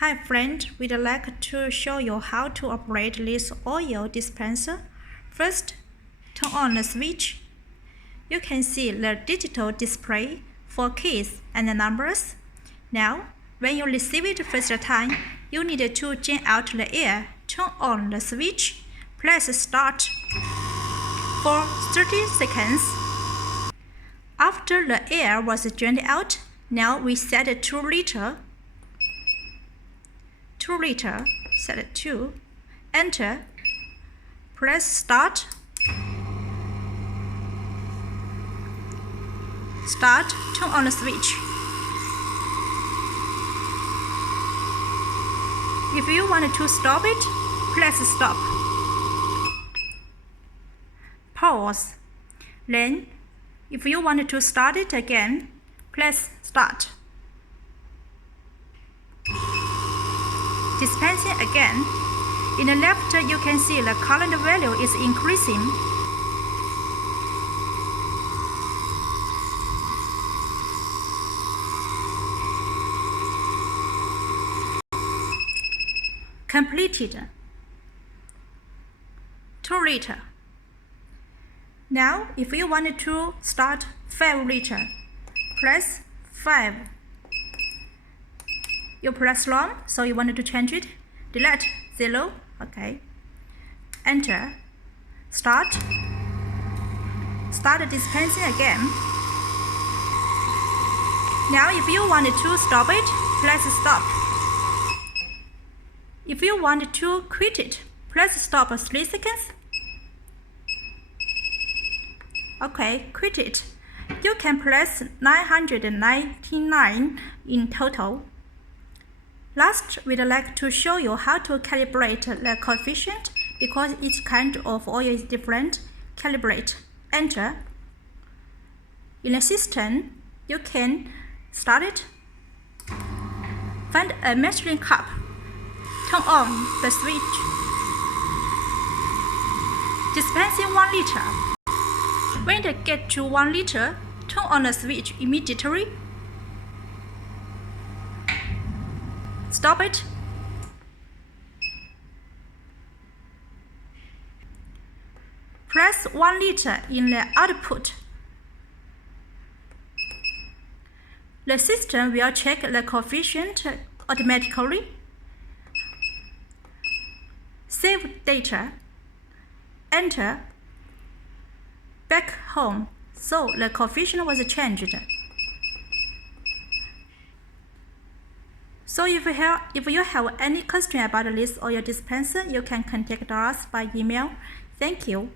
Hi friend, we'd like to show you how to operate this oil dispenser. First, turn on the switch. You can see the digital display for keys and the numbers. Now, when you receive it first time, you need to drain out the air. Turn on the switch. Press start for 30 seconds. After the air was drained out, now we set it 2 liter. 2 liter, set it 2, enter, press start, turn on the switch. If you want to stop it, press stop. Pause. Then, if you want to start it again, press start. Dispensing again. In the left, you can see the current value is increasing. Completed. 2 liter. Now, if you want to start 5 liter, press 5. You press wrong, so you wanted to change it. Delete 0. Okay. Enter. Start dispensing again. Now, if you wanted to stop it, press stop. If you want to quit it, press stop 3 seconds. Okay, quit it. You can press 999 in total. Last, we'd like to show you how to calibrate the coefficient because each kind of oil is different. Calibrate. Enter. In the system, you can start it. Find a measuring cup. Turn on the switch. Dispensing 1 liter. When it gets to 1 liter, turn on the switch immediately. Stop it. Press 1 liter in the output. The system will check the coefficient automatically. Save data. Enter. Back home. So the coefficient was changed. So if you have any question about this oil dispenser, you can contact us by email. Thank you.